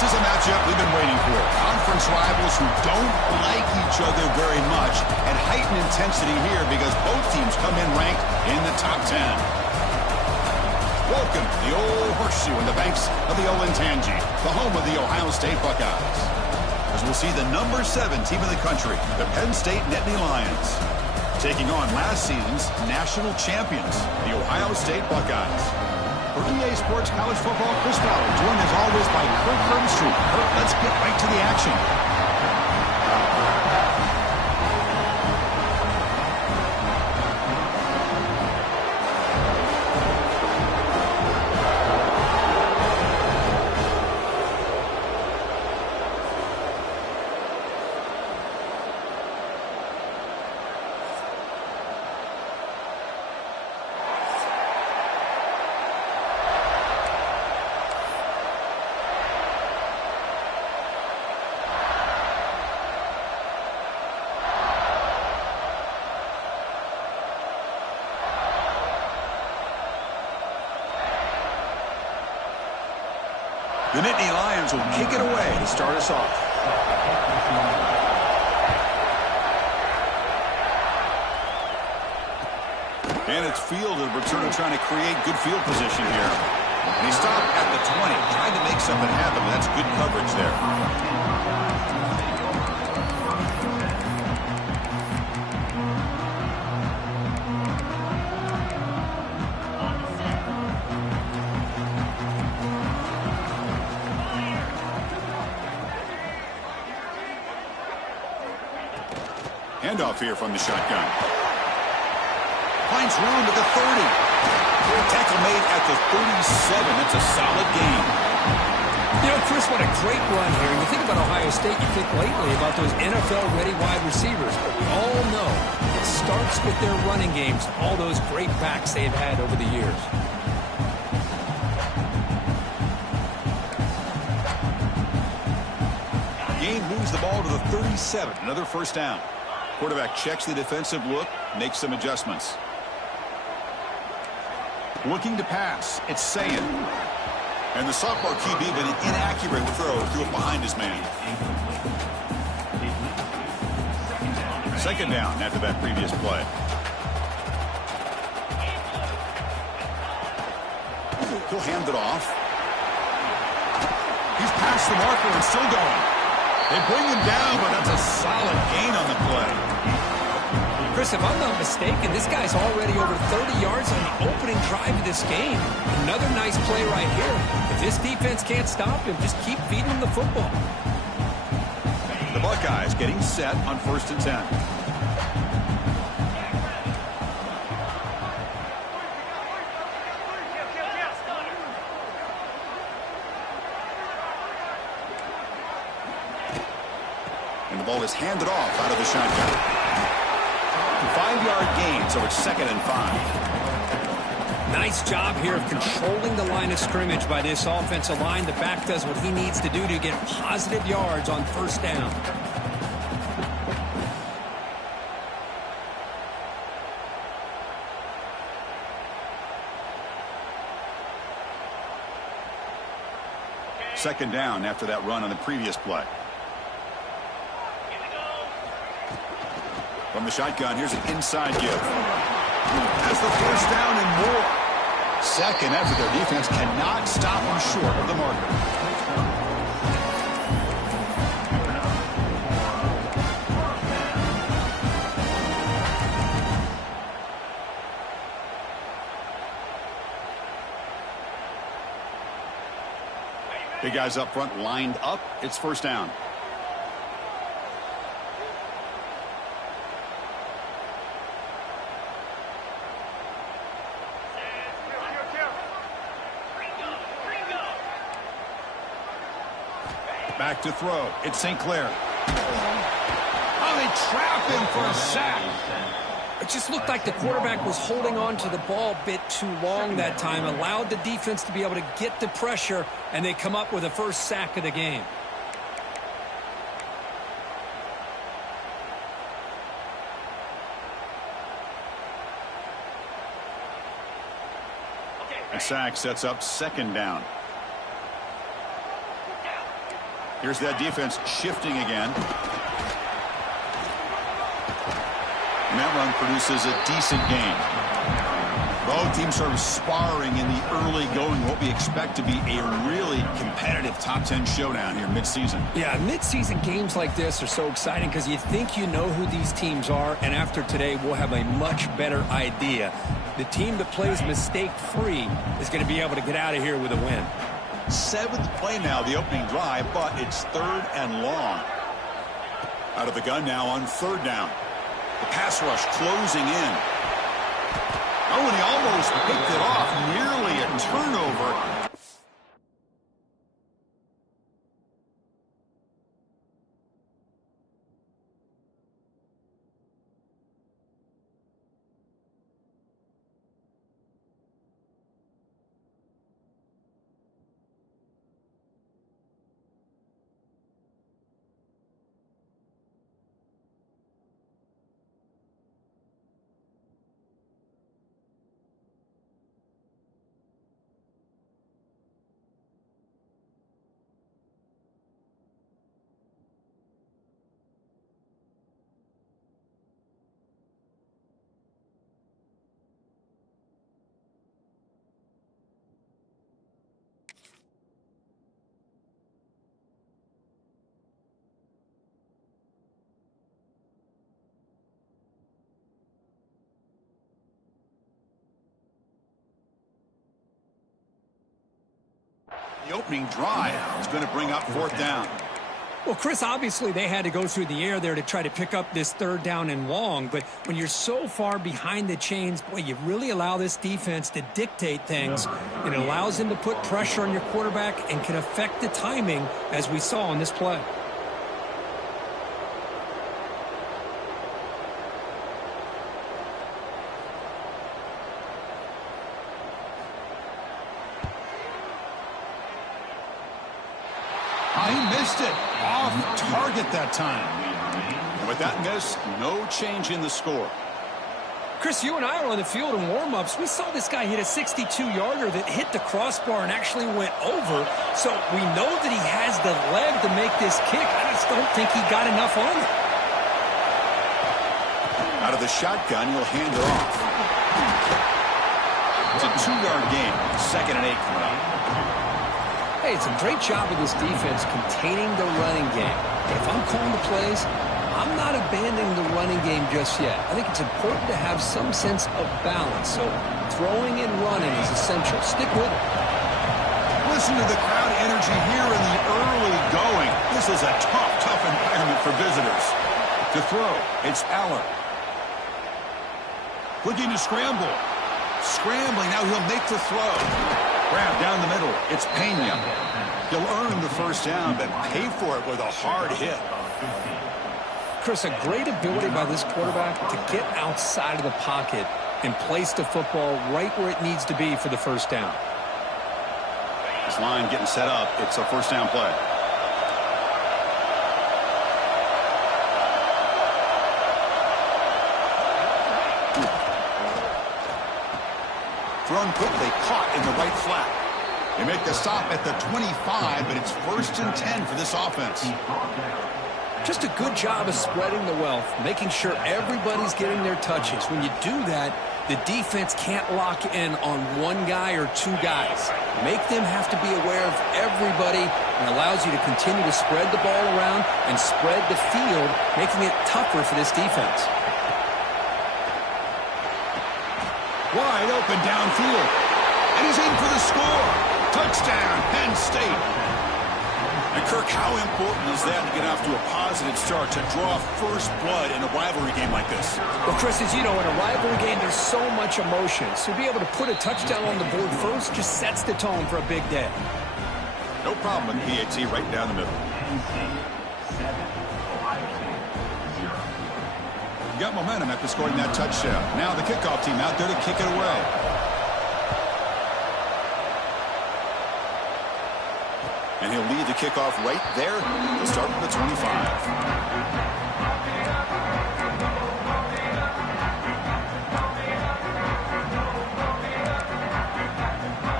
This is a matchup we've been waiting for. Conference rivals who don't like each other very much, and heightened intensity here because both teams come in ranked in the top 10. Welcome to the old horseshoe in the banks of the Olentangy, the home of the Ohio State Buckeyes. As we'll see the number 7 team in the country, the Penn State Nittany Lions, taking on last season's national champions, the Ohio State Buckeyes. For EA Sports College Football, Chris Fowler, joined as always by Kurt Crumbstreet. Kurt, let's get right to the action. The Nittany Lions will kick it away to start us off. And it's fielded, returner trying to create good field position here. And he stopped at the 20, trying to make something happen, but that's good coverage there. Handoff here from the shotgun. Finds room at the 30. Tackle made at the 37. That's a solid gain. You know, Chris, what a great run here. You think about Ohio State, you think lately about those NFL-ready wide receivers. But we all know it starts with their running games, all those great backs they've had over the years. Gain moves the ball to the 37. Another first down. Quarterback checks the defensive look, makes some adjustments. Looking to pass. It's Sayin. And the sophomore QB with an inaccurate throw threw it behind his man. Second down after that previous play. He'll hand it off. He's past the marker and still going. They bring him down, but that's a solid gain on the play. Chris, if I'm not mistaken, this guy's already over 30 yards on the opening drive of this game. Another nice play right here. If this defense can't stop him, just keep feeding him the football. The Buckeyes getting set on 1st and 10. And the ball is handed off out of the shotgun. 5-yard gain, so it's 2nd and 5. Nice job here of controlling the line of scrimmage by this offensive line. The back does what he needs to do to get positive yards on 1st down. Second down after that run on the previous play. From the shotgun, here's an inside give. Has the first down and more. Second after their defense cannot stop them short of the marker. Big guys up front lined up. It's 1st down. Back to throw. It's St. Clair. Oh, they trap him for a sack. It just looked like the quarterback was holding on to the ball a bit too long that time, allowed the defense to be able to get the pressure, and they come up with the first sack of the game. A sack sets up 2nd down. Here's that defense shifting again. And that run produces a decent gain. Both teams sort of sparring in the early going, what we expect to be a really competitive top 10 showdown here mid-season. Yeah, mid-season games like this are so exciting because you think you know who these teams are, and after today we'll have a much better idea. The team that plays mistake-free is going to be able to get out of here with a win. 7th play now, the opening drive, but it's 3rd and long. Out of the gun now on 3rd down. The pass rush closing in. Oh, and he almost picked it off. Nearly a turnover. The opening drive is going to bring up 4th down. Well, Chris, obviously they had to go through the air there to try to pick up this 3rd down and long, but when you're so far behind the chains, boy, you really allow this defense to dictate things. It allows them to put pressure on your quarterback and can affect the timing, as we saw on this play. He missed it. Off target that time. And with that miss, no change in the score. Chris, you and I were on the field in warm-ups. We saw this guy hit a 62-yarder that hit the crossbar and actually went over. So we know that he has the leg to make this kick. I just don't think he got enough on it. Out of the shotgun, he'll hand it off. It's a 2-yard gain. 2nd and 8 coming up. Hey, it's a great job of this defense containing the running game. But if I'm calling the plays, I'm not abandoning the running game just yet. I think it's important to have some sense of balance. So throwing and running is essential. Stick with it. Listen to the crowd energy here in the early going. This is a tough environment for visitors. To throw, it's Aller. Looking to scramble. Scrambling, now he'll make the throw. Grab down the middle, it's Pena. He'll earn the 1st down, but pay for it with a hard hit. Chris, a great ability by this quarterback to get outside of the pocket and place the football right where it needs to be for the 1st down. This line getting set up, it's a 1st down play. Thrown quickly, caught in the right flat. They make the stop at the 25, but it's 1st and 10 for this offense. Just a good job of spreading the wealth, making sure everybody's getting their touches. When you do that, the defense can't lock in on one guy or 2 guys. Make them have to be aware of everybody, and allows you to continue to spread the ball around and spread the field, making it tougher for this defense. Wide open downfield. And he's in for the score. Touchdown, Penn State. And Kirk, how important is that to get off to a positive start, to draw first blood in a rivalry game like this? Well, Chris, as you know, in a rivalry game, there's so much emotion. So to be able to put a touchdown on the board first just sets the tone for a big day. No problem with PAT right down the middle. Got momentum after scoring that touchdown. Now the kickoff team out there to kick it away. And he'll lead the kickoff right there to start from the 25.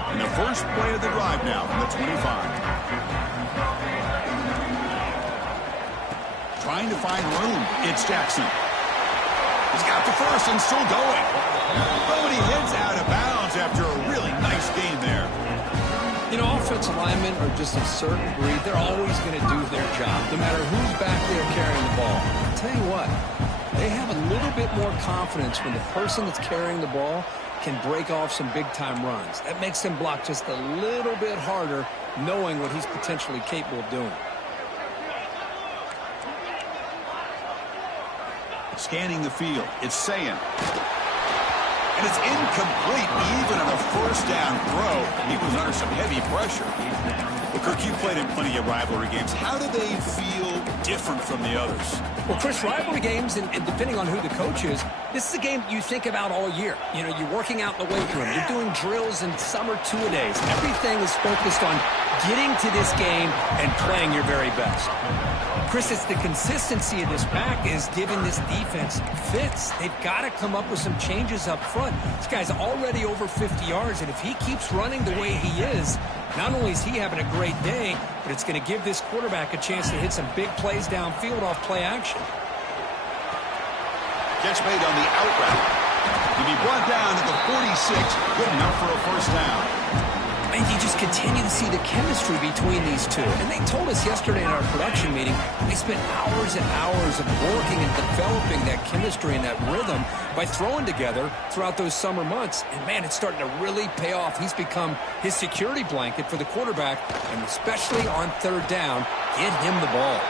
And the first play of the drive now from the 25. trying to find room. It's Jackson. He's got the first and still going. But he heads out of bounds after a really nice game there. You know, offensive linemen are just a certain breed. They're always going to do their job, no matter who's back there carrying the ball. I'll tell you what, they have a little bit more confidence when the person that's carrying the ball can break off some big-time runs. That makes them block just a little bit harder, knowing what he's potentially capable of doing. Scanning the field, it's Sayin. And it's incomplete even on a first down throw. He was under some heavy pressure. Well, Kirk, you played in plenty of rivalry games. How do they feel different from the others? Well, Chris, rivalry games, and depending on who the coach is, this is a game you think about all year. You know, you're working out in the weight room. You're doing drills and summer two-a-days. Everything is focused on getting to this game and playing your very best. Chris, it's the consistency of this pack is giving this defense fits. They've got to come up with some changes up front. This guy's already over 50 yards, and if he keeps running the way he is, not only is he having a great day, but it's going to give this quarterback a chance to hit some big plays downfield off play action. Catch made on the out route. He'll be brought down at the 46. Good enough for a first down. And you just continue to see the chemistry between these two. And they told us yesterday in our production meeting, they spent hours and hours of working and developing that chemistry and that rhythm by throwing together throughout those summer months. And, man, it's starting to really pay off. He's become his security blanket for the quarterback, and especially on third down, get him the ball.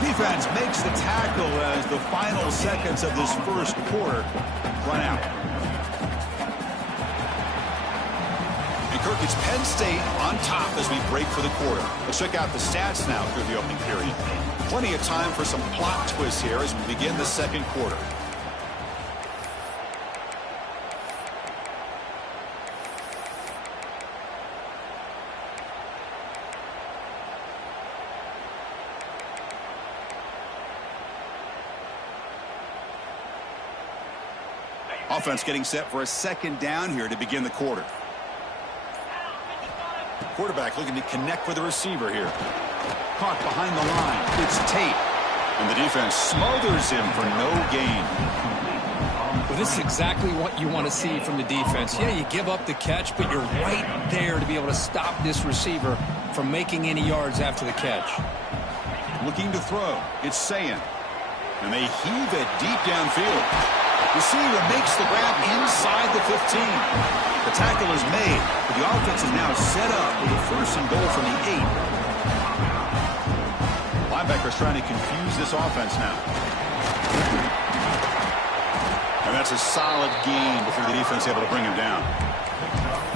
Defense makes the tackle as the final seconds of this first quarter run out. Kirk, it's Penn State on top as we break for the quarter. Let's check out the stats now through the opening period. Plenty of time for some plot twists here as we begin the second quarter. Offense getting set for a second down here to begin the quarter. Quarterback looking to connect with the receiver here. Caught behind the line. It's Tate. And the defense smothers him for no gain. Well, this is exactly what you want to see from the defense. Yeah, you give up the catch, but you're right there to be able to stop this receiver from making any yards after the catch. Looking to throw. It's Sayin. And they heave it deep downfield. Receiver makes the grab inside the 15. The tackle is made, but the offense is now set up with a first and goal from the 8. Linebacker's trying to confuse this offense now. And that's a solid gain before the defense is able to bring him down.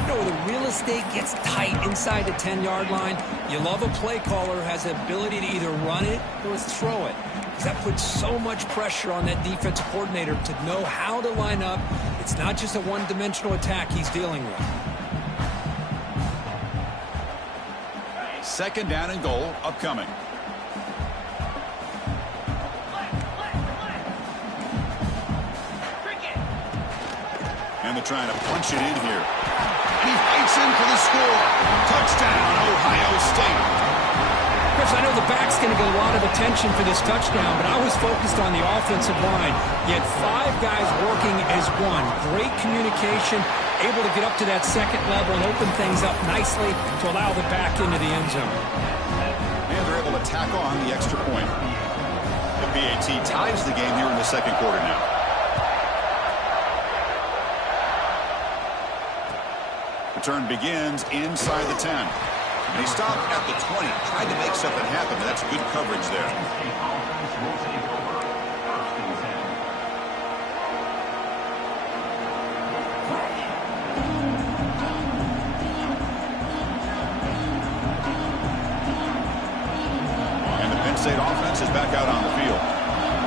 You know, the real estate gets tight inside the 10-yard line. You love a play caller who has the ability to either run it or throw it. Because that puts so much pressure on that defensive coordinator to know how to line up. It's not just a one-dimensional attack he's dealing with. Second down and goal upcoming. And they're trying to punch it in here. And he fights in for the score. Touchdown, Ohio State. Chris, I know the back's going to get a lot of attention for this touchdown, but I was focused on the offensive line. You had 5 guys working as one. Great communication, able to get up to that second level and open things up nicely to allow the back into the end zone. And they're able to tack on the extra point. The BAT ties the game here in the second quarter now. Return begins inside the 10. They stopped at the 20, tried to make something happen, but that's good coverage there. And the Penn State offense is back out on the field.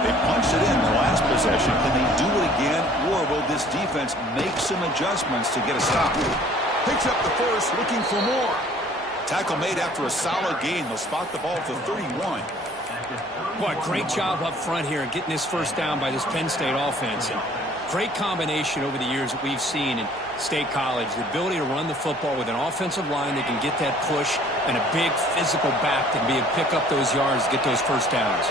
They punched it in the last possession. Can they do it again, or will this defense make some adjustments to get a stop? Picks up the first, looking for more. Tackle made after a solid gain. They'll spot the ball at the 31. Boy, great job up front here getting this first down by this Penn State offense. And great combination over the years that we've seen in State College. The ability to run the football with an offensive line that can get that push and a big physical back that can be able to pick up those yards, get those first downs.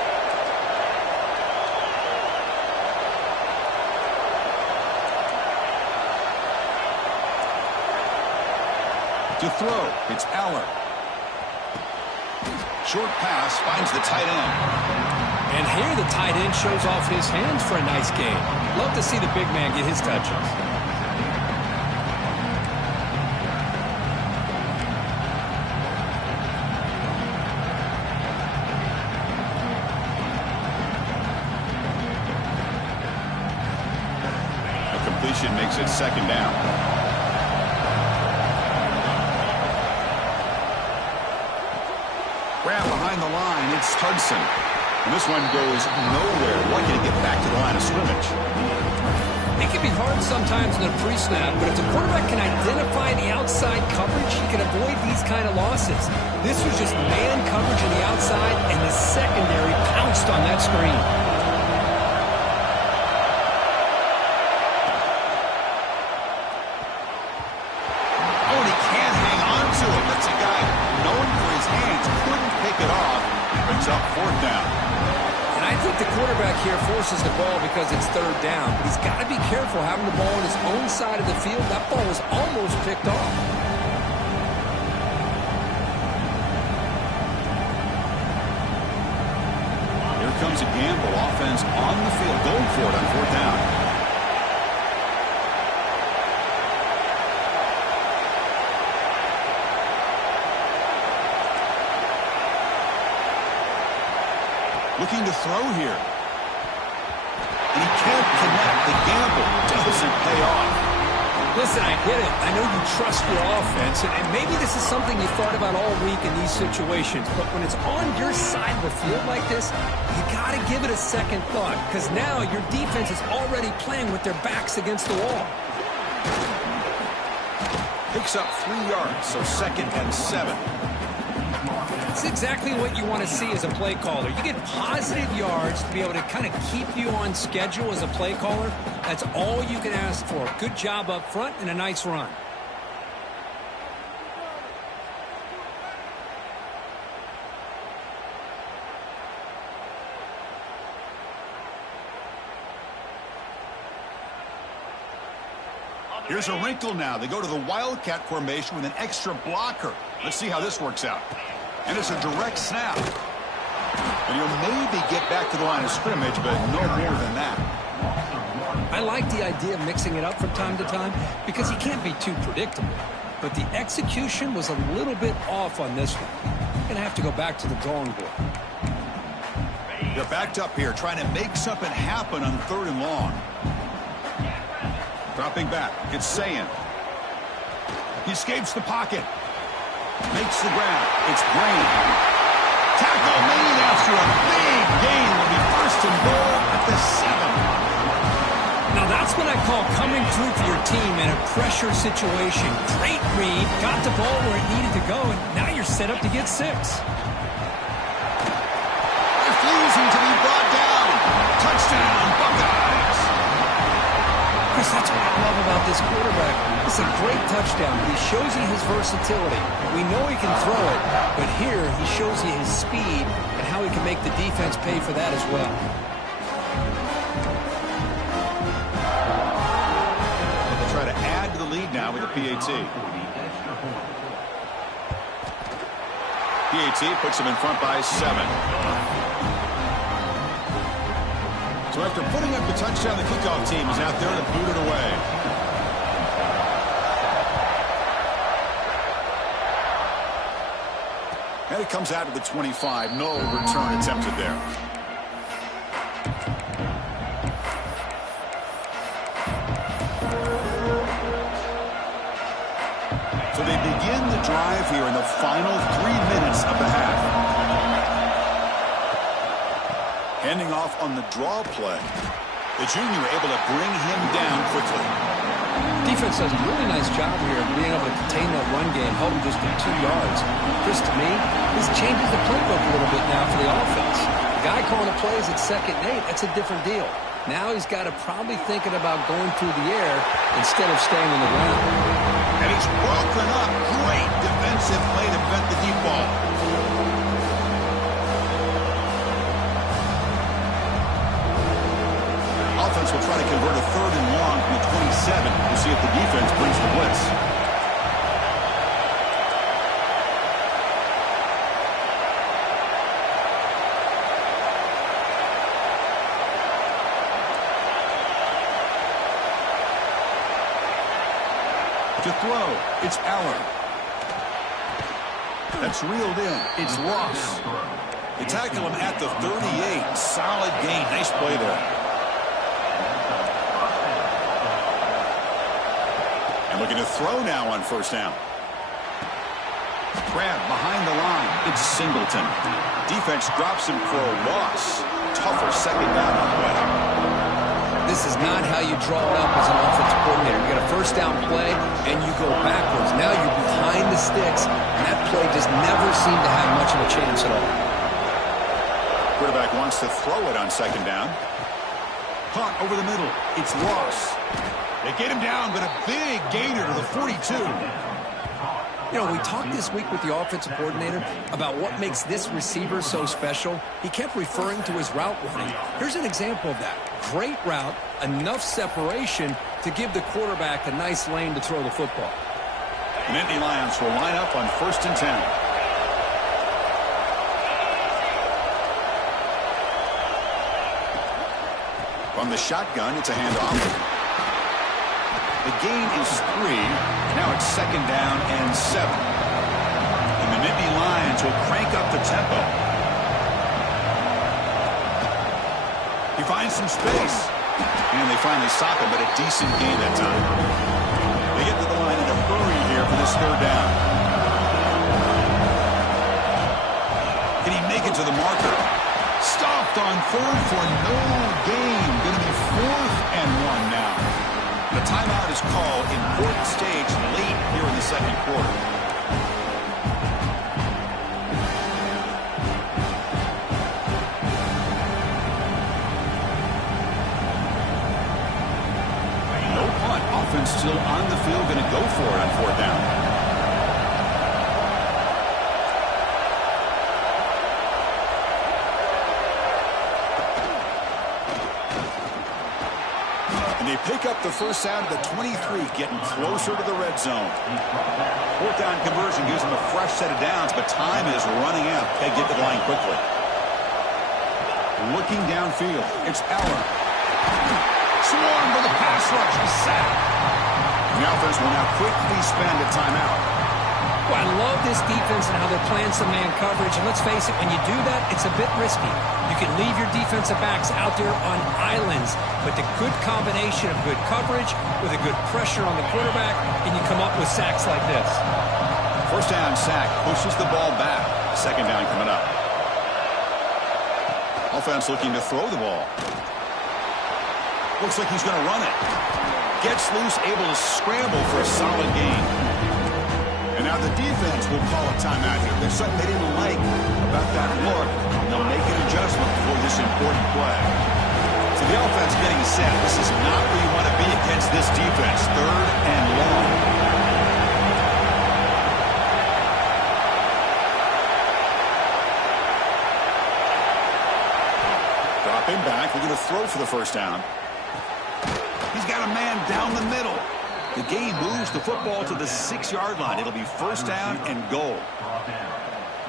To throw, it's Aller. Short pass finds the tight end. And here the tight end shows off his hands for a nice game. Love to see the big man get his touches. A completion makes it second down. Grab behind the line, it's Hudson. And this one goes nowhere. Lucky to get back to the line of scrimmage. It can be hard sometimes in a pre-snap, but if the quarterback can identify the outside coverage, he can avoid these kind of losses. This was just man coverage on the outside, and the secondary pounced on that screen. Oh, and he can't hang on to it. That's a guy known for his hands. Couldn't pick it off. Brings up fourth down. And I think the quarterback here forces the ball because it's third down. But he's got to be careful having the ball on his own side of the field. That ball was almost picked off. Here comes a gamble. Offense on the field. Going for it on fourth down. Looking to throw here. And he can't connect. The gamble doesn't pay off. Listen, I get it. I know you trust your offense, and maybe this is something you thought about all week in these situations, but when it's on your side of the field like this, you got to give it a second thought, because now your defense is already playing with their backs against the wall. Picks up 3 yards, so 2nd and 7. That's exactly what you want to see as a play caller. You get positive yards to be able to kind of keep you on schedule as a play caller. That's all you can ask for. Good job up front and a nice run. Here's a wrinkle now. They go to the Wildcat formation with an extra blocker. Let's see how this works out. And it's a direct snap. And he'll maybe get back to the line of scrimmage, but no more than that. I like the idea of mixing it up from time to time because he can't be too predictable. But the execution was a little bit off on this one. Going to have to go back to the drawing board. They're backed up here, trying to make something happen on 3rd and long. Dropping back, it's Sayin. He escapes the pocket. Makes the grab. It's Green. Tackle made after a big gain. Will be 1st and goal at the 7. Now that's what I call coming through for your team in a pressure situation. Great read, got the ball where it needed to go, and now you're set up to get 6. Refusing to be brought down. Touchdown, Buckeyes. Chris, that's what I love about this quarterback. It's a great touchdown, but he shows you his versatility. We know he can throw it, but here he shows you his speed and how he can make the defense pay for that as well. They'll try to add to the lead now with a PAT. PAT puts them in front by 7. So after putting up the touchdown, the kickoff team is out there to boot it away. And it comes out of the 25. No return attempted there. So they begin the drive here in the final 3 minutes of the half. Handing off on the draw play. The junior able to bring him down quickly. Defense does a really nice job here of being able to contain that run game, held him just to 2 yards. Chris, to me, this changes the playbook a little bit now for the offense. The guy calling the plays at 2nd and 8, that's a different deal. Now he's got to probably thinking about going through the air instead of staying on the ground. And he's broken up. Great defensive play to prevent the deep ball. Offense will try to convert a 3rd and long from the 27. We'll see if the defense brings the blitz. To throw, it's Aller. That's reeled in. It's Ross. They tackle him at the 38. Solid gain. Nice play there. And looking to throw now on first down. Grab behind the line. It's Singleton. Defense drops him for a loss. Tougher second down on the way. This is not how you draw it up as an offensive coordinator. You got a first down play, and you go backwards. Now you're behind the sticks, and that play just never seemed to have much of a chance at all. Quarterback wants to throw it on second down. Caught over the middle. It's Ross. They get him down, but a big gainer to the 42. You know, we talked this week with the offensive coordinator about what makes this receiver so special. He kept referring to his route running. Here's an example of that. Great route, enough separation to give the quarterback a nice lane to throw the football. The Nittany Lions will line up on 1st and 10. From the shotgun, it's a handoff. The gain is 3. Now it's second down and 7. And the Nittany Lions will crank up the tempo. He finds some space. And they finally stop him, but a decent gain that time. They get to the line in a hurry here for this third down. Can he make it to the marker? Stopped on third for no gain. Going to be 4th and 1 now. The timeout is called. Important stage late here in the second quarter. No punt. Offense still on the field. Going to go for it on 4th down. They pick up the first down to the 23, getting closer to the red zone. 4th down conversion gives them a fresh set of downs, but time is running out. They get to the line quickly. Looking downfield, it's Aller. Swarm for the pass rush. He's sacked. The offense will now quickly spend a timeout. Well, I love this defense and how they're playing some man coverage. And let's face it, when you do that, it's a bit risky. You can leave your defensive backs out there on islands, but the good combination of good coverage with a good pressure on the quarterback, and you come up with sacks like this. First down sack pushes the ball back. Second down coming up. Offense looking to throw the ball. Looks like he's going to run it. Gets loose, able to scramble for a solid gain. And now the defense will call a timeout here. There's something they didn't like about that look. They'll make an adjustment for this important play. So the offense getting set. This is not where you want to be against this defense. 3rd and long. Drop him back. We're going to throw for the first down. He's got a man down the middle. The gain moves the football to the 6-yard line. It'll be first down and goal.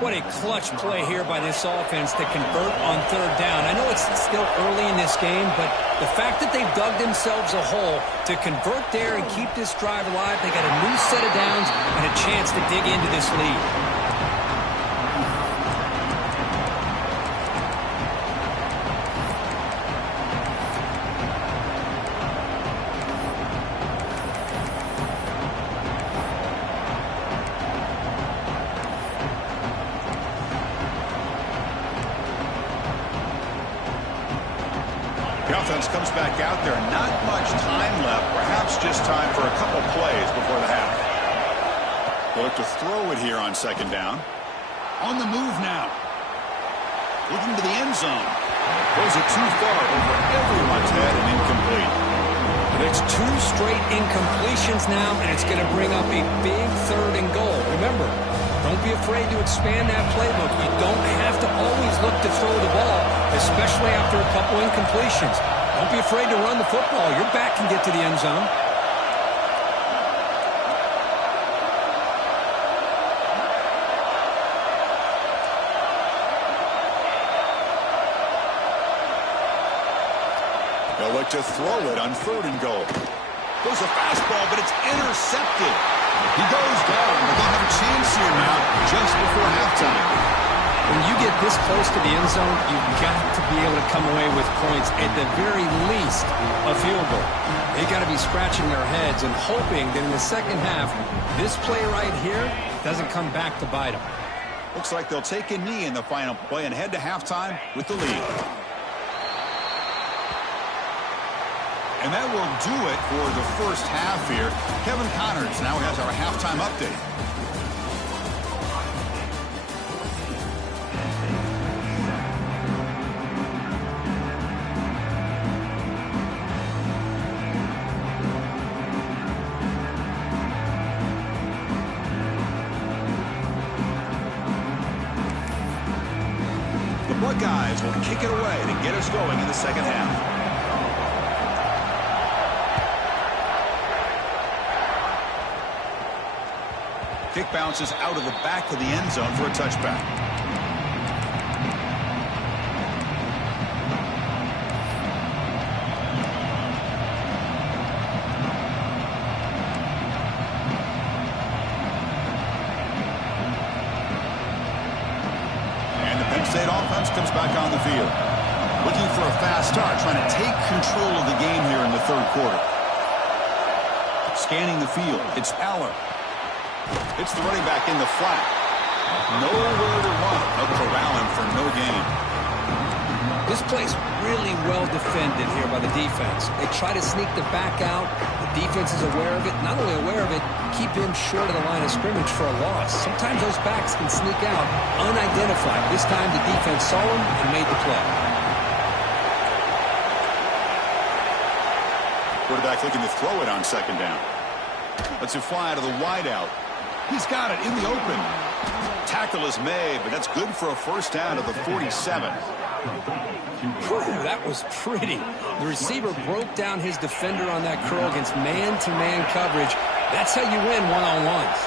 What a clutch play here by this offense to convert on 3rd down. I know it's still early in this game, but the fact that they've dug themselves a hole to convert there and keep this drive alive, they got a new set of downs and a chance to dig into this lead. Comes back out there. Not much time left. Perhaps just time for a couple plays before the half. They'll look to throw it here on second down. On the move now. Looking to the end zone. Throws it too far over everyone's head and incomplete. And it's 2 straight incompletions now, and it's going to bring up a big 3rd and goal. Remember, don't be afraid to expand that playbook. You don't have to always look to throw the ball, especially after a couple incompletions. Don't be afraid to run the football. Your back can get to the end zone. They'll look to throw it on 3rd and goal. Goes a fastball, but it's intercepted. He goes down, but they'll have a chance here now just before halftime. When you get this close to the end zone, you've got to be able to come away with points, at the very least, a field goal. They got to be scratching their heads and hoping that in the second half, this play right here doesn't come back to bite them. Looks like they'll take a knee in the final play and head to halftime with the lead. And that will do it for the first half here. Kevin Connors now has our halftime update. The Buckeyes will kick it away to get us going in the second half. Kick bounces out of the back of the end zone for a touchback. And the Penn State offense comes back on the field. Looking for a fast start, trying to take control of the game here in the third quarter. Scanning the field, it's Aller. It's the running back in the flat. Nowhere to run. They'll corral him for no gain. This play's really well defended here by the defense. They try to sneak the back out. The defense is aware of it. Not only aware of it, keep him short of the line of scrimmage for a loss. Sometimes those backs can sneak out unidentified. This time the defense saw him and made the play. Quarterback looking to throw it on second down. Lets it fly out of the wideout. He's got it in the open. Tackle is made, but that's good for a first down at the 47. Whew, that was pretty. The receiver broke down his defender on that curl against man-to-man coverage. That's how you win one-on-ones.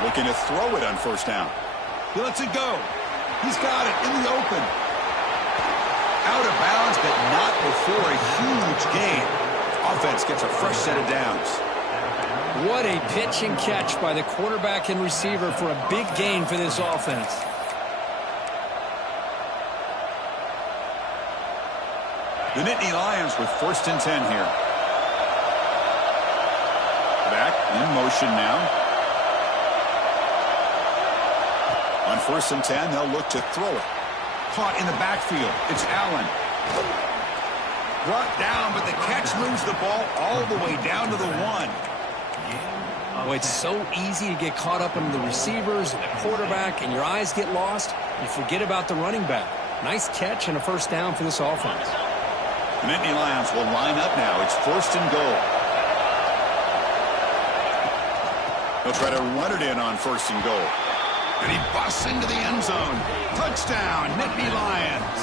Looking to throw it on first down. He lets it go. He's got it in the open. Out of bounds, but not before a huge gain. Offense gets a fresh set of downs. What a pitch and catch by the quarterback and receiver for a big gain for this offense. The Nittany Lions with 1st and 10 here. Back in motion now. On 1st and 10, they'll look to throw it. Caught in the backfield. It's Allen. Brought down, but the catch moves the ball all the way down to the 1. Oh, it's so easy to get caught up in the receivers and the quarterback, and your eyes get lost. You forget about the running back. Nice catch and a first down for this offense. The Nittany Lions will line up now. It's 1st and goal. They'll try to run it in on 1st and goal. And he busts into the end zone. Touchdown, Nittany Lions.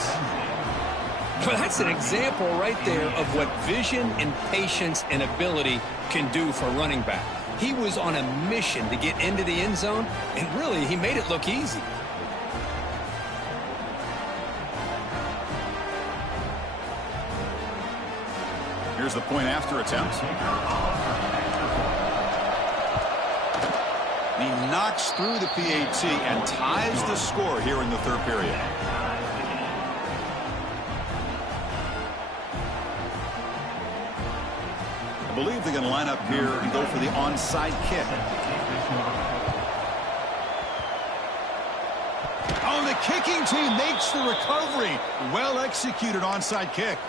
Well, that's an example right there of what vision and patience and ability can do for a running back. He was on a mission to get into the end zone, and really, he made it look easy. Here's the point after attempt. He knocks through the PAT and ties the score here in the third period. I believe they're going to line up here and go for the onside kick. Oh, the kicking team makes the recovery. Well executed onside kick.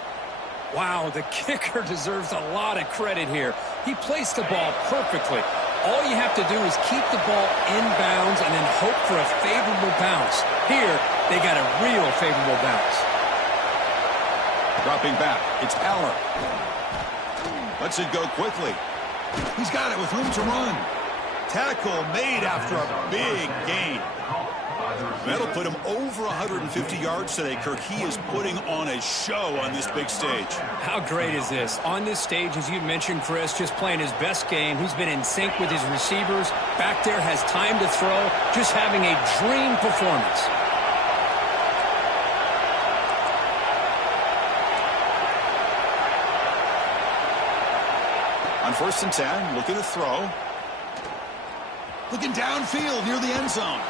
Wow, the kicker deserves a lot of credit here. He placed the ball perfectly. All you have to do is keep the ball in bounds and then hope for a favorable bounce. Here, they got a real favorable bounce. Dropping back, it's Aller. Lets it go quickly. He's got it with room to run. Tackle made after a big gain. That'll put him over 150 yards today, Kirk. He is putting on a show on this big stage. How great is this? On this stage, as you mentioned, Chris, just playing his best game. He's been in sync with his receivers. Back there, has time to throw. Just having a dream performance. On 1st and 10, looking to throw. Looking downfield near the end zone.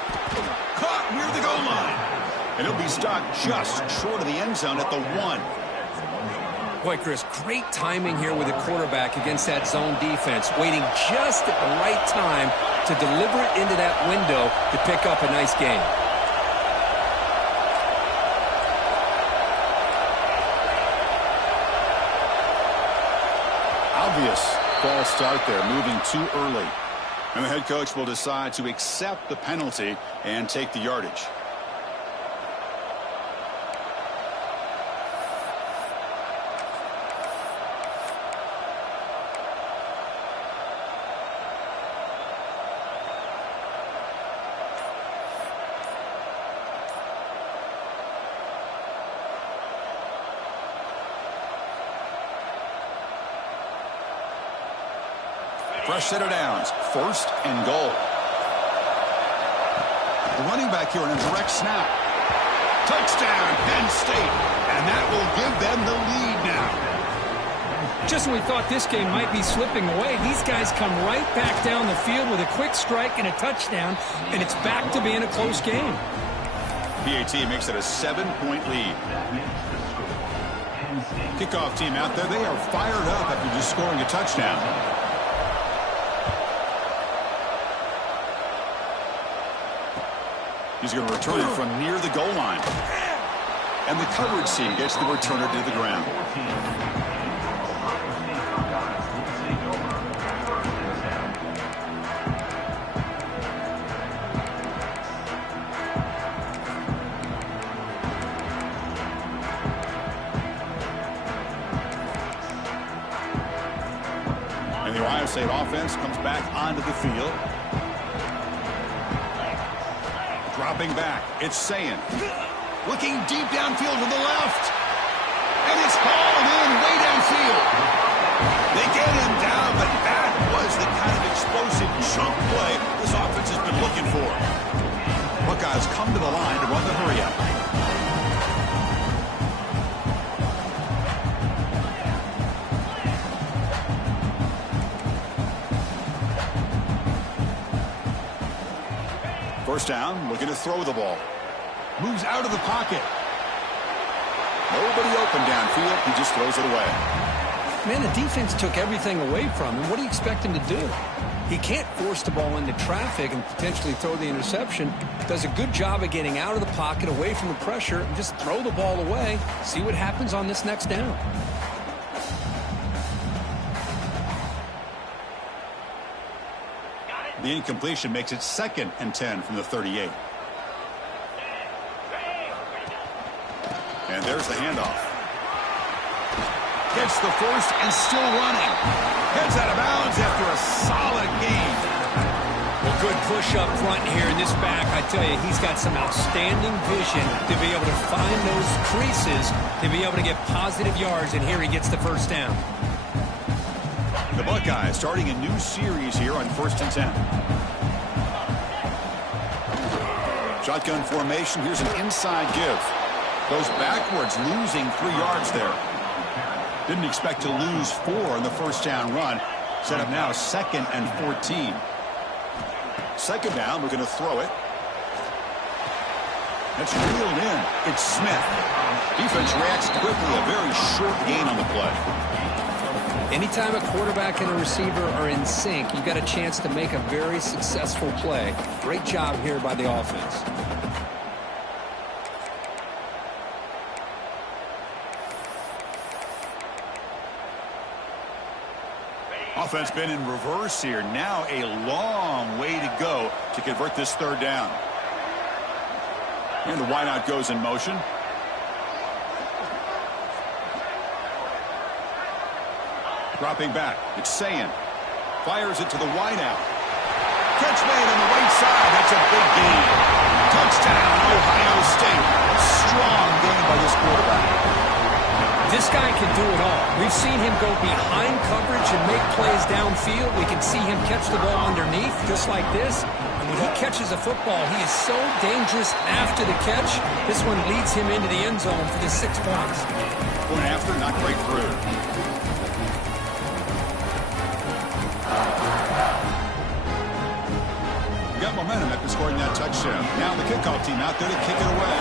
Caught near the goal line. And he'll be stopped just short of the end zone at the 1. Boy, Chris, great timing here with the quarterback against that zone defense, waiting just at the right time to deliver it into that window to pick up a nice gain. Obvious false start there, moving too early. And the head coach will decide to accept the penalty and take the yardage. Fresh set of downs. 1st and goal. The running back here in a direct snap. Touchdown, Penn State. And that will give them the lead now. Just when we thought this game might be slipping away, these guys come right back down the field with a quick strike and a touchdown, and it's back to being a close game. PAT makes it a 7-point lead. Kickoff team out there, they are fired up after just scoring a touchdown. He's going to return it from near the goal line. And the coverage team gets the returner to the ground. And the Ohio State offense comes back onto the field. Dropping back, it's Sayin. Looking deep downfield to the left. And it's hauled in way downfield. They get him down, but that was the kind of explosive chunk play this offense has been looking for. Buckeyes come to the line to run the hurry up. First down, looking to throw the ball. Moves out of the pocket. Nobody open downfield. He just throws it away. Man, the defense took everything away from him. What do you expect him to do? He can't force the ball into traffic and potentially throw the interception. Does a good job of getting out of the pocket, away from the pressure, and just throw the ball away. See what happens on this next down. The incompletion makes it 2nd and 10 from the 38. And there's the handoff. Gets the first and still running. Heads out of bounds after a solid gain. Well, good push up front here in this back. I tell you, he's got some outstanding vision to be able to find those creases, to be able to get positive yards, and here he gets the first down. The Buckeyes starting a new series here on 1st and 10. Shotgun formation. Here's an inside give. Goes backwards, losing 3 yards there. Didn't expect to lose 4 on the first down run. Set up now 2nd and 14. 2nd down, we're going to throw it. That's reeled in. It's Smith. Defense reacts quickly. A very short gain on the play. Anytime a quarterback and a receiver are in sync, you've got a chance to make a very successful play. Great job here by the offense. Offense been in reverse here. Now a long way to go to convert this 3rd down. And the wideout goes in motion. Dropping back, it's Sayin. Fires it to the wideout. Catch made on the right side. That's a big gain. Touchdown, Ohio State. Strong game by this quarterback. This guy can do it all. We've seen him go behind coverage and make plays downfield. We can see him catch the ball underneath, just like this. And when he catches a football, he is so dangerous after the catch. This one leads him into the end zone for the 6 points. Going after, not break through. momentum after scoring that touchdown. Now the kickoff team out there to kick it away.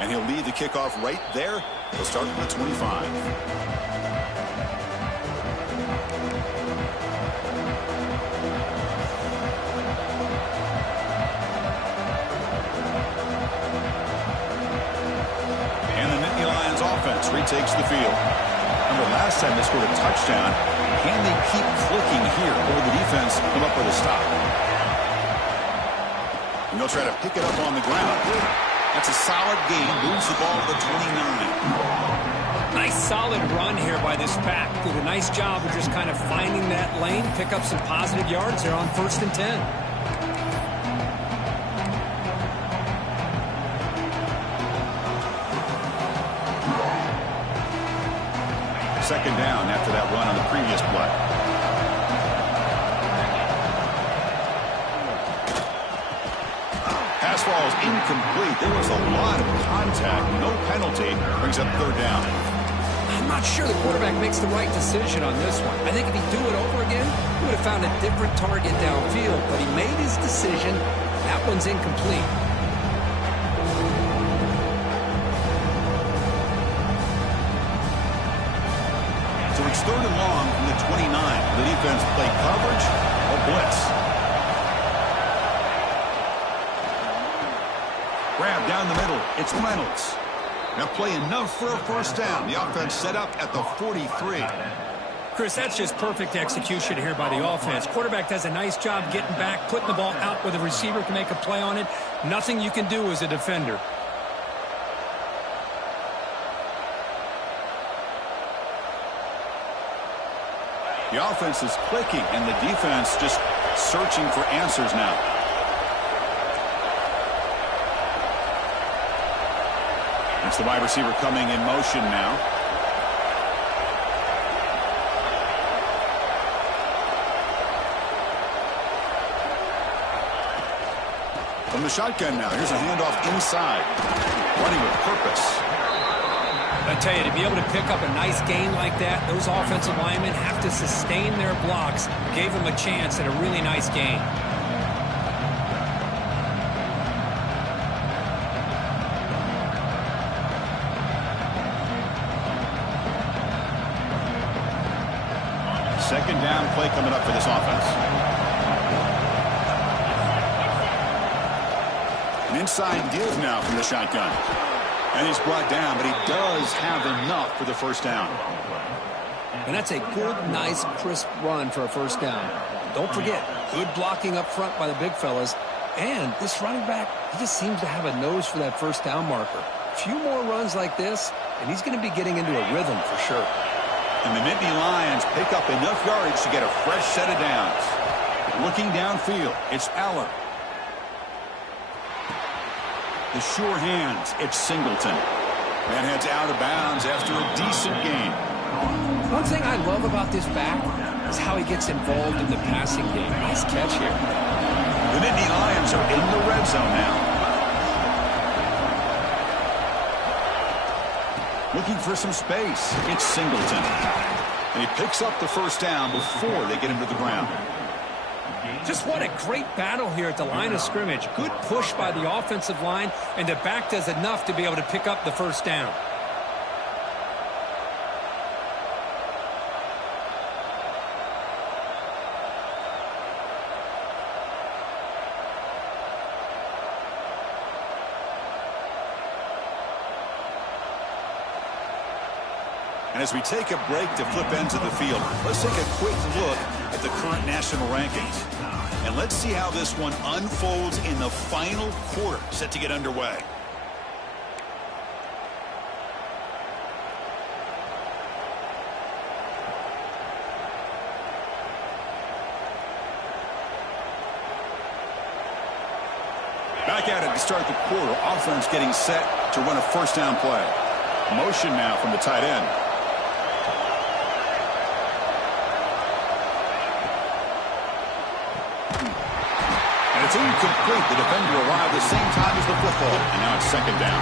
And he'll lead the kickoff right there. He'll start from the 25. Offense retakes the field. Remember, last time they scored a touchdown. Can they keep clicking here over the defense, come up with a stop? And they'll try to pick it up on the ground. That's a solid gain. Moves the ball to the 29. Nice solid run here by this pack. Did a nice job of just kind of finding that lane, pick up some positive yards there on 1st and 10. Second down after that run on the previous play. Pass ball is incomplete. There was a lot of contact. No penalty. Brings up 3rd down. I'm not sure the quarterback makes the right decision on this one. I think if he'd do it over again, he would have found a different target downfield. But he made his decision. That one's incomplete. It's 3rd and long from the 29. The defense play coverage or blitz. Grab down the middle. It's Reynolds. Now play enough for a 1st down. The offense set up at the 43. Chris, that's just perfect execution here by the offense. Quarterback does a nice job getting back, putting the ball out where the receiver can make a play on it. Nothing you can do as a defender. The offense is clicking, and the defense just searching for answers now. It's the wide receiver coming in motion now. From the shotgun now, here's a handoff inside. Running with purpose. I tell you, to be able to pick up a nice gain like that, those offensive linemen have to sustain their blocks. Gave them a chance at a really nice gain. Second down play coming up for this offense. An inside give now from the shotgun. And he's brought down, but he does have enough for the 1st down. And that's a good, nice, crisp run for a 1st down. Don't forget, good blocking up front by the big fellas. And this running back, he just seems to have a nose for that 1st down marker. A few more runs like this, and he's going to be getting into a rhythm for sure. And the Nittany Lions pick up enough yardage to get a fresh set of downs. Looking downfield, it's Aller. The sure hands, it's Singleton. That heads out of bounds after a decent gain. One thing I love about this back is how he gets involved in the passing game. Nice catch here. The Nittany Lions are in the red zone now. Looking for some space. It's Singleton. And he picks up the 1st down before they get him to the ground. Just what a great battle here at the line of scrimmage. Good push by the offensive line, and the back does enough to be able to pick up the 1st down. And as we take a break to flip ends of the field, let's take a quick look at the current national rankings. And let's see how this one unfolds in the final quarter set to get underway. Back at it to start the quarter. Offense getting set to run a 1st down play. Motion now from the tight end. It's incomplete. The defender arrived the same time as the football, and now it's second down.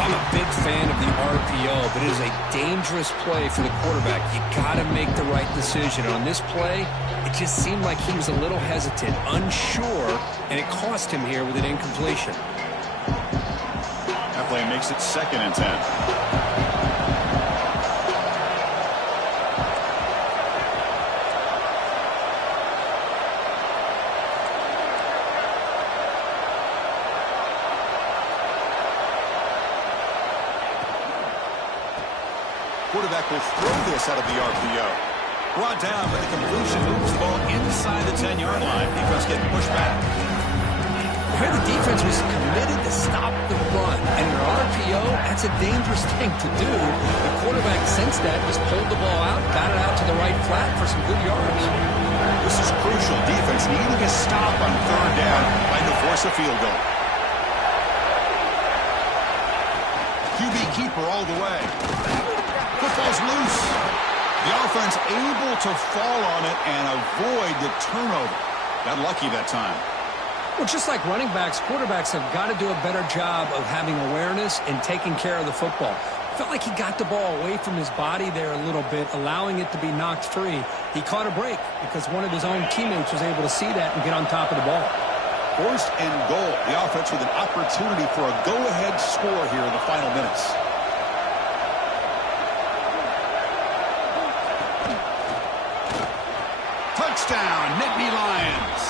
I'm a big fan of the RPO, but it is a dangerous play for the quarterback. You got to make the right decision. On this play, it just seemed like he was a little hesitant, unsure, and it cost him here with an incompletion. That play makes it 2nd and 10. Quarterback will throw this out of the RPO. Brought down, but the completion moves the ball inside the 10-yard line. Defense getting pushed back. Here the defense was committed to stop the run. And in an RPO, that's a dangerous thing to do. The quarterback sensed that, just pulled the ball out, got it out to the right flat for some good yards. This is crucial. Defense needing a stop on 3rd down, trying to force a field goal. QB keeper all the way. Football's loose. The offense able to fall on it and avoid the turnover. Got lucky that time. Well, just like running backs, quarterbacks have got to do a better job of having awareness and taking care of the football. Felt like he got the ball away from his body there a little bit, allowing it to be knocked free. He caught a break because one of his own teammates was able to see that and get on top of the ball. 1st and goal. The offense with an opportunity for a go-ahead score here in the final minutes. Touchdown, Nittany Lions.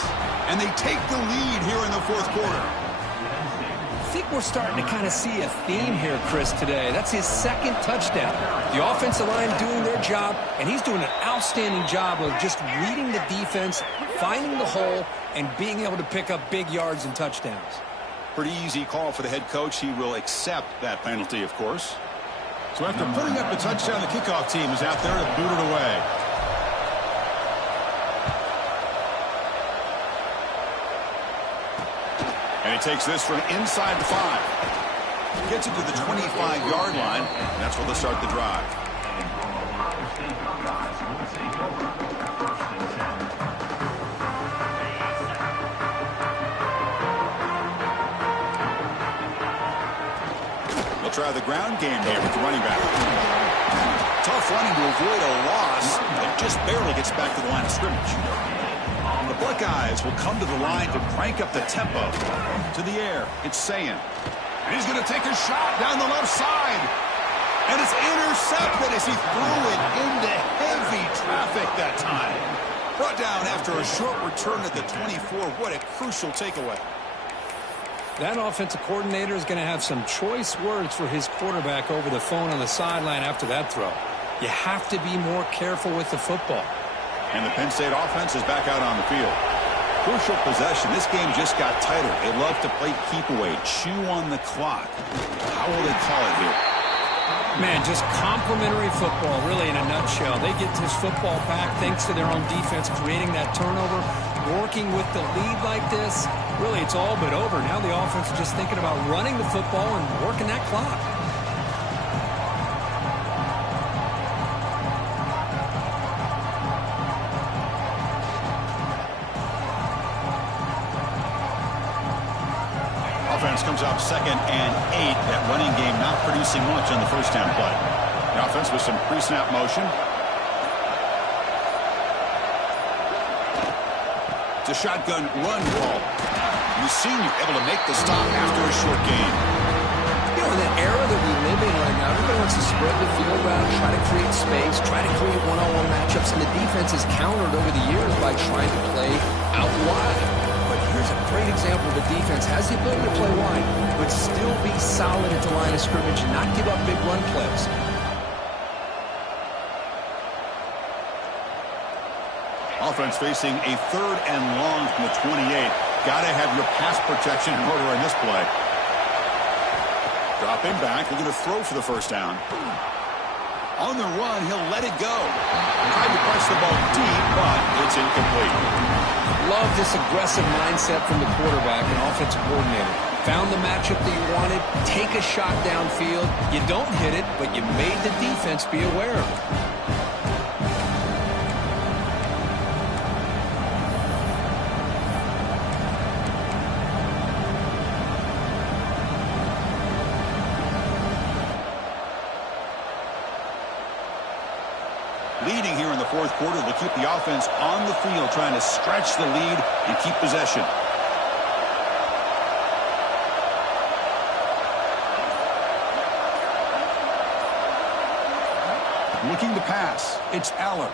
And they take the lead here in the 4th quarter. I think we're starting to kind of see a theme here, Chris, today. That's his 2nd touchdown. The offensive line doing their job, and he's doing an outstanding job of just reading the defense, finding the hole, and being able to pick up big yards and touchdowns. Pretty easy call for the head coach. He will accept that penalty, of course. So after putting up the touchdown, the kickoff team is out there to boot it away. And he takes this from inside the 5. Gets it to the 25-yard line, and that's where they'll start the drive. They'll try the ground game here with the running back. Tough running to avoid a loss, and just barely gets back to the line of scrimmage. The Buckeyes will come to the line to crank up the tempo. To the air, it's Sayin. And he's going to take a shot down the left side. And it's intercepted as he threw it into heavy traffic that time. Brought down after a short return at the 24. What a crucial takeaway. That offensive coordinator is going to have some choice words for his quarterback over the phone on the sideline after that throw. You have to be more careful with the football. And the Penn State offense is back out on the field. Crucial possession. This game just got tighter. They love to play keep away, chew on the clock. How will they call it here? Man, just complimentary football, really, in a nutshell. They get this football back thanks to their own defense, creating that turnover, working with the lead like this. Really, it's all but over. Now the offense is just thinking about running the football and working that clock. Offense comes out 2nd and 8. That running game not producing much on the first down play. The offense with some pre-snap motion. It's a shotgun run ball. The senior able to make the stop after a short gain. You know, in that era that we live in right now, everybody wants to spread the field around, try to create space, try to create one-on-one matchups, and the defense is countered over the years by trying to play out wide. But here's a great example. The defense has the ability to play wide, but still be solid at the line of scrimmage and not give up big run plays. Offense facing a 3rd and long from the 28. Got to have your pass protection in order in this play. Dropping back, looking to throw for the first down. On the run, he'll let it go. Tried to press the ball deep, but it's incomplete. Love this aggressive mindset from the quarterback and offensive coordinator. Found the matchup that you wanted, take a shot downfield. You don't hit it, but you made the defense be aware of it. leading here in the fourth quarter. They'll keep the offense on the field, trying to stretch the lead and keep possession. Looking to pass. It's Aller.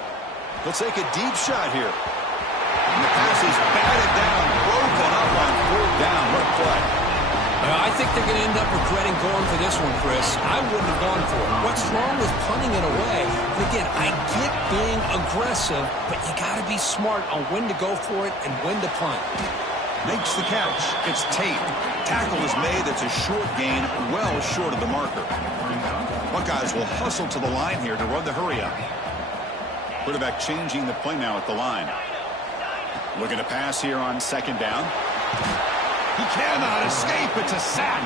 He'll take a deep shot here. And the pass is batted down, broken up on fourth down. What a play. I think they're going to end up regretting going for this one, Chris. I wouldn't have gone for it. What's wrong with punting it away? And again, I get being aggressive, but you got to be smart on when to go for it and when to punt. Makes the catch. It's Tate. Tackle is made. That's a short gain, well short of the marker. Buckeyes will hustle to the line here to run the hurry up. Quarterback changing the play now at the line. Looking to pass here on second down. He cannot escape. It's a sack.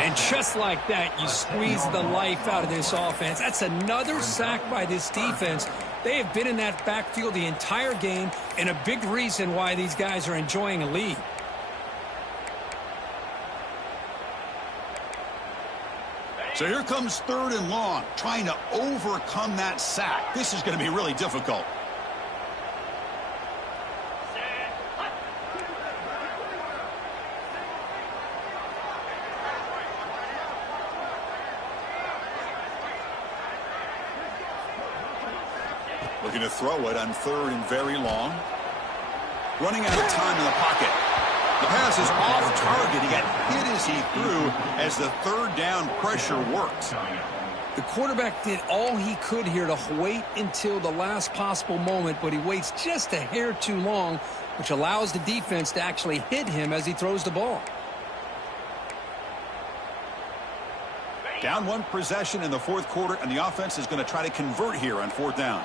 And just like that, you squeeze the life out of this offense. That's another sack by this defense. They have been in that backfield the entire game, and a big reason why these guys are enjoying a lead. So here comes third and long, trying to overcome that sack. This is going to be really difficult. Looking to throw it on third and very long. Running out of time in the pocket. The pass is off target. He got hit as he threw as the third down pressure worked. The quarterback did all he could here to wait until the last possible moment, but he waits just a hair too long, which allows the defense to actually hit him as he throws the ball. Down one possession in the fourth quarter, and the offense is going to try to convert here on fourth down.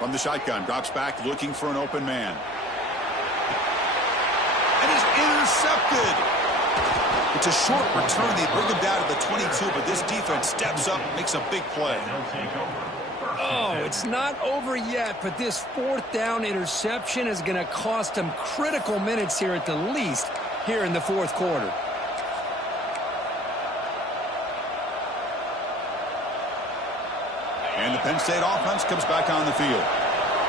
From the shotgun, drops back looking for an open man. And is intercepted. It's a short return. They bring him down to the 22, but this defense steps up and makes a big play. Oh, it's not over yet, but this fourth down interception is going to cost them critical minutes here at the least here in the fourth quarter. And the Penn State offense comes back on the field.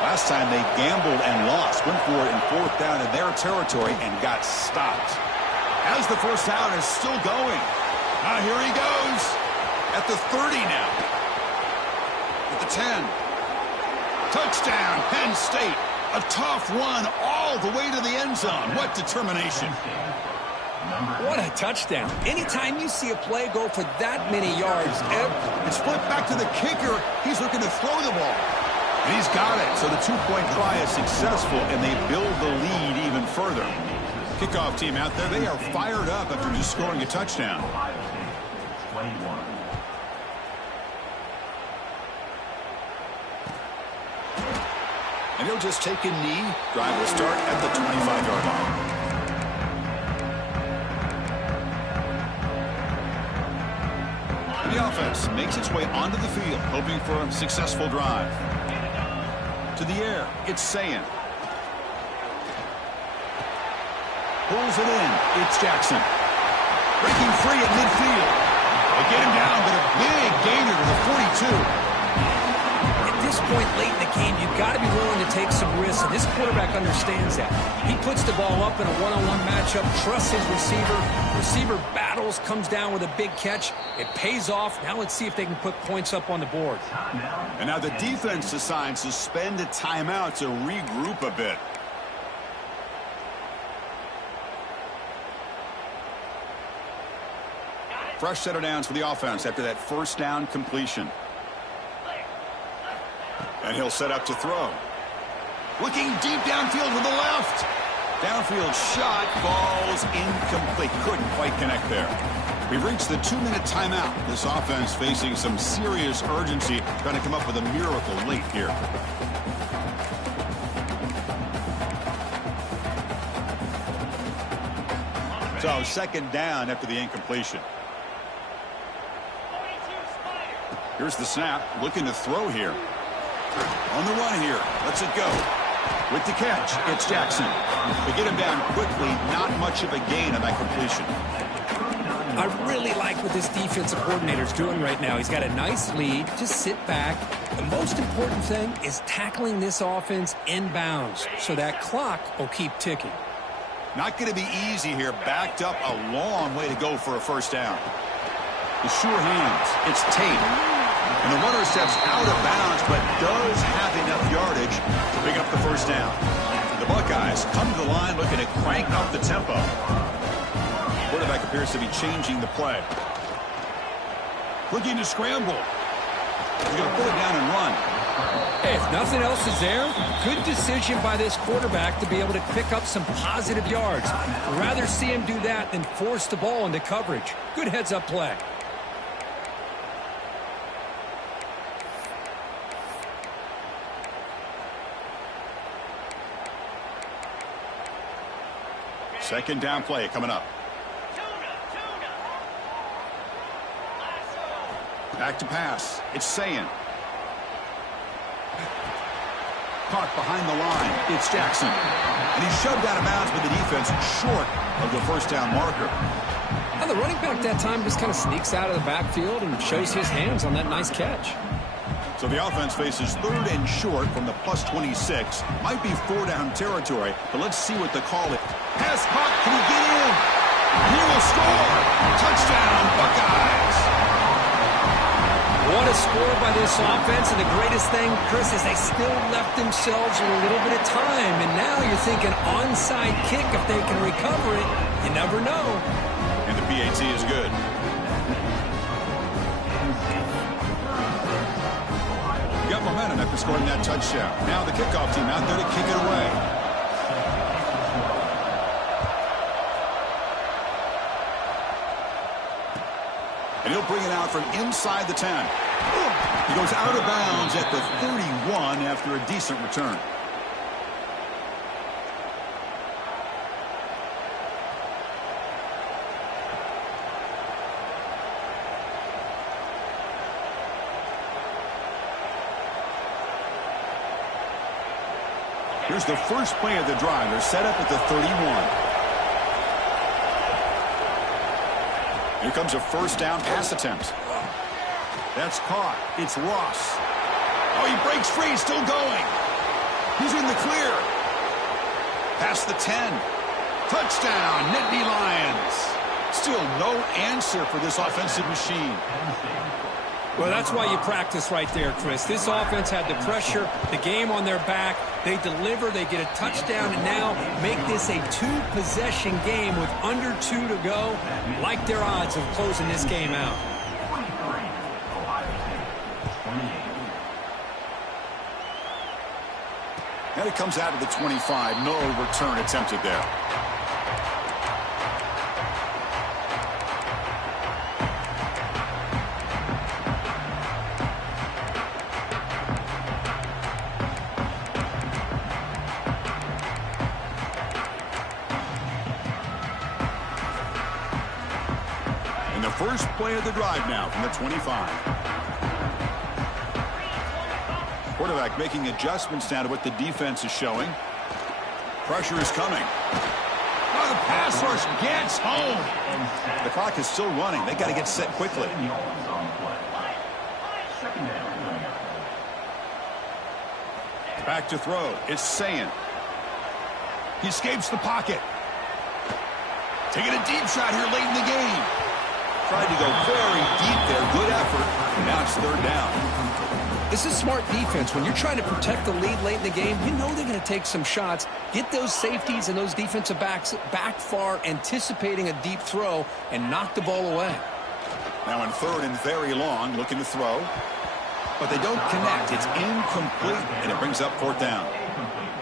Last time they gambled and lost. Went for it in fourth down in their territory and got stopped. As the first down is still going. Now here he goes. At the 30 now. At the 10. Touchdown, Penn State. A tough run all the way to the end zone. What determination. What a touchdown. Anytime you see a play go for that many yards, it's flipped back to the kicker. He's looking to throw the ball. And he's got it. So the two-point try is successful, and they build the lead even further. Kickoff team out there, they are fired up after just scoring a touchdown. And he'll just take a knee. Drive will start at the 25-yard line. The offense makes its way onto the field, hoping for a successful drive. To the air, it's Sayin. Pulls it in. It's Jackson. Breaking free at midfield. They get him down, but a big gainer to the 42. At this point late in the game, you've got to be willing to take some risks, and this quarterback understands that. He puts the ball up in a one-on-one matchup, trusts his receiver. Receiver battles, comes down with a big catch. It pays off. Now let's see if they can put points up on the board. And now the defense decides to spend a timeout to regroup a bit. Fresh set of downs for the offense after that first down completion. And he'll set up to throw. Looking deep downfield to the left. Downfield shot, falls incomplete. Couldn't quite connect there. We've reached the 2-minute timeout. This offense facing some serious urgency, trying to come up with a miracle late here. So second down after the incompletion. Here's the snap, looking to throw here. On the run here, lets it go. With the catch, it's Jackson. They get him down quickly, not much of a gain on that completion. I really like what this defensive coordinator's doing right now. He's got a nice lead. Just sit back. The most important thing is tackling this offense inbounds so that clock will keep ticking. Not going to be easy here. Backed up a long way to go for a first down. The sure hands. It's Tate. And the runner steps out of bounds, but does have enough yardage to pick up the first down. The Buckeyes come to the line looking to crank up the tempo. Quarterback appears to be changing the play. Looking to scramble. He's going to pull it down and run. Hey, if nothing else is there, good decision by this quarterback to be able to pick up some positive yards. I'd rather see him do that than force the ball into coverage. Good heads-up play. Second down play coming up. Back to pass. It's Sayin. Caught behind the line. It's Jackson. And he's shoved out of bounds with the defense short of the first down marker. Now the running back that time just kind of sneaks out of the backfield and shows his hands on that nice catch. So the offense faces third and short from the plus 26. Might be 4-down territory, but let's see what the call is. Pass caught. Can he get in? He will score. Touchdown, Buckeyes. What a score by this offense, and the greatest thing, Chris, is they still left themselves with a little bit of time, and now you're thinking onside kick if they can recover it. You never know. And the PAT is good. Got momentum after scoring that touchdown. Now the kickoff team out there to kick it away. And he'll bring it out from inside the 10. He goes out of bounds at the 31 after a decent return. Here's the first play of the drive. They're set up at the 31. Here comes a first down pass attempt. That's caught. It's Ross. Oh, he breaks free. Still going. He's in the clear. Past the 10. Touchdown, Nittany Lions. Still no answer for this offensive machine. Well, that's why you practice right there, Chris. This offense had the pressure, the game on their back. They deliver, they get a touchdown, and now make this a two-possession game with under 2 to go. Like their odds of closing this game out. And it comes out of the 25. No return attempted there. First play of the drive now from the 25. Quarterback making adjustments now to what the defense is showing. Pressure is coming. Oh, the pass rush gets home. The clock is still running. They got to get set quickly. Back to throw. It's Sayin. He escapes the pocket. Taking a deep shot here late in the game. Tried to go very deep there. Good effort. And now it's third down. This is smart defense. When you're trying to protect the lead late in the game, you know they're going to take some shots. Get those safeties and those defensive backs back far, anticipating a deep throw, and knock the ball away. Now in third and very long, looking to throw. But they don't connect. It's incomplete, and it brings up fourth down.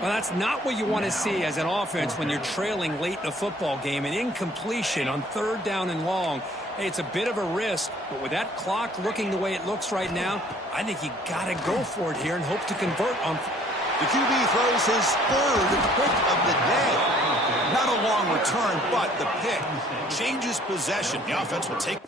Well, that's not what you want to see as an offense when you're trailing late in a football game. An incompletion on third down and long. Hey, it's a bit of a risk, but with that clock looking the way it looks right now, I think you got to go for it here and hope to convert on. The QB throws his third pick of the day. Not a long return, but the pick changes possession. The offense will take